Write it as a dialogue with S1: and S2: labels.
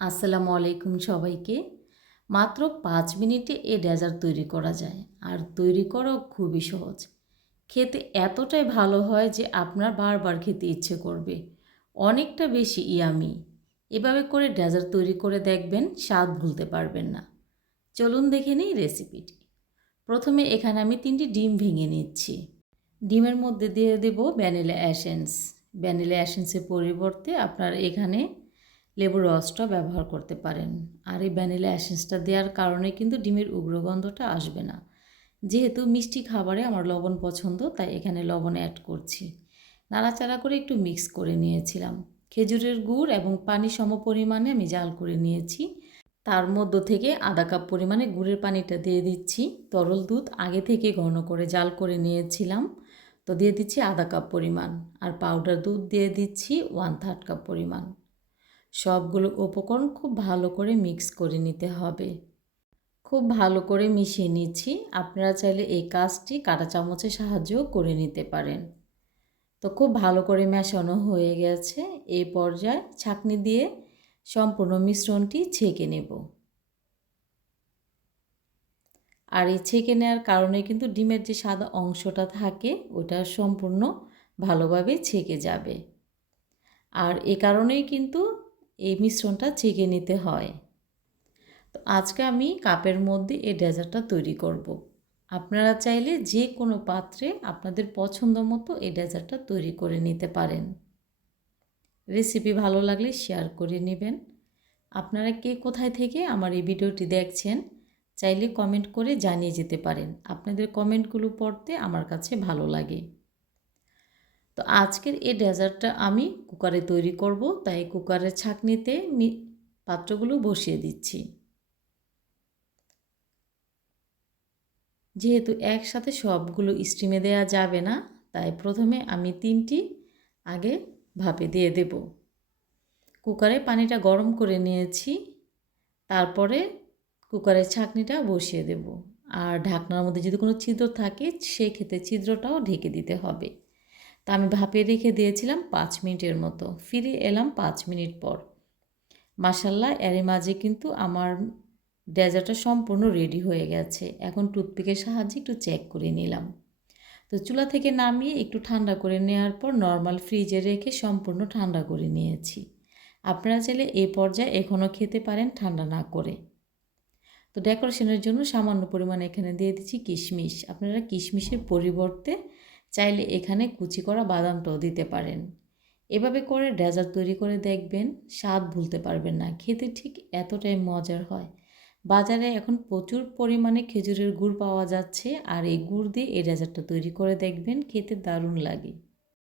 S1: আসসালামু আলাইকুম সবাইকে। মাত্র পাঁচ মিনিটে এ ডেজার্ট তৈরি করা যায়। আর তৈরি করাও খুবই সহজ। খেতে এতটাই ভালো হয় যে আপনার বারবার খেতে ইচ্ছে করবে। অনেকটা বেশি ইয়ামি। এভাবে করে ডেজার্ট তৈরি করে দেখবেন স্বাদ ভুলতে পারবেন না। চলুন দেখে নিই রেসিপিটি। প্রথমে এখানে আমি তিনটি ডিম ভেঙে নিচ্ছি। ডিমের মধ্যে দিয়ে দেব ভ্যানিলা অ্যাসেন্স ভ্যানিলা অ্যাসেন্সের পরিবর্তে আপনার এখানে লেবুর রসটা ব্যবহার করতে পারেন। আর এই ভ্যানিলা অ্যাসেন্সটা দেওয়ার কারণে কিন্তু ডিমের উগ্রগন্ধটা আসবে না। যেহেতু মিষ্টি খাবারে আমার লবণ পছন্দ, তাই এখানে লবণ অ্যাড করছি। নাড়াচাড়া করে একটু মিক্স করে নিয়েছিলাম। খেজুরের গুড় এবং পানি সম পরিমাণে আমি জাল করে নিয়েছি। তার মধ্য থেকে আধা কাপ পরিমাণে গুড়ের পানিটা দিয়ে দিচ্ছি। তরল দুধ আগে থেকে ঘন করে জাল করে নিয়েছিলাম। তো দিয়ে দিচ্ছি আধা কাপ পরিমাণ। আর পাউডার দুধ দিয়ে দিচ্ছি ওয়ান থার্ড কাপ পরিমাণ। সবগুলো উপকরণ খুব ভালো করে মিক্স করে নিতে হবে। খুব ভালো করে মিশিয়ে নিচ্ছি। আপনারা চাইলে এই কাজটি কাঁটা চামচের সাহায্যেও করে নিতে পারেন। তো খুব ভালো করে মেশানো হয়ে গেছে। এই পর্যায়ে ছাঁকনি দিয়ে সম্পূর্ণ মিশ্রণটি ছেঁকে নেব। আর এই ছেঁকে নেওয়ার কারণে কিন্তু ডিমের যে সাদা অংশটা থাকে, ওটা সম্পূর্ণ ভালোভাবে ছেঁকে যাবে। আর এ কারণেই কিন্তু মিশ্রণটা ছেঁকে নিতে হয়। তো আজকে আমি কাপের মধ্যে এই ডেজার্টটা তৈরি করব। আপনারা চাইলে যে কোনো পাত্রে আপনাদের পছন্দ মতো এই ডেজার্টটা তৈরি করে নিতে পারেন। রেসিপি ভালো লাগলে শেয়ার করে নেবেন। আপনারা কে কোথায় থেকে আমার এই ভিডিওটি দেখছেন, চাইলে কমেন্ট করে জানিয়ে যেতে পারেন। আপনাদের কমেন্টগুলো পড়তে আমার কাছে ভালো লাগে। তো আজকের এই ডেজার্টটা আমি কুকারে তৈরি করব, তাই কুকারের ছাঁকনিতে পাত্রগুলো বসিয়ে দিচ্ছি। যেহেতু একসাথে সবগুলো স্টিমে দেওয়া যাবে না, তাই প্রথমে আমি তিনটি আগে ভাপে দিয়ে দেব। কুকারে পানিটা গরম করে নিয়েছি, তারপরে কুকারের ছাঁকনিটা বসিয়ে দেব। আর ঢাকনার মধ্যে যদি কোনো ছিদ্র থাকে, সেক্ষেত্রে ছিদ্রটাও ঢেকে দিতে হবে। তা আমি ভাপে রেখে দিয়েছিলাম পাঁচ মিনিটের মতো। ফিরে এলাম পাঁচ মিনিট পর। মাসাল্লাহ এর মাঝে কিন্তু আমার ডেজার্টটা সম্পূর্ণ রেডি হয়ে গেছে। এখন টুথপিকের সাহায্যে একটু চেক করে নিলাম। তো চুলা থেকে নামিয়ে একটু ঠান্ডা করে নেওয়ার পর নর্মাল ফ্রিজে রেখে সম্পূর্ণ ঠান্ডা করে নিয়েছি। আপনারা চাইলে এ পর্যায়ে এখনও খেতে পারেন ঠান্ডা না করে। তো ডেকোরেশনের জন্য সামান্য পরিমাণে এখানে দিয়ে দিচ্ছি কিশমিশ। আপনারা কিশমিশের পরিবর্তে চাইলে এখানে কুচি করা বাদামটাও দিতে পারেন। এভাবে করে ডেজার্ট তৈরি করে দেখবেন, স্বাদ ভুলতে পারবেন না। খেতে ঠিক এতটাই মজার হয়। বাজারে এখন প্রচুর পরিমাণে খেজুরের গুড় পাওয়া যাচ্ছে আর এই গুড় দিয়ে এই ডেজার্টটা তৈরি করে দেখবেন, খেতে দারুণ লাগে।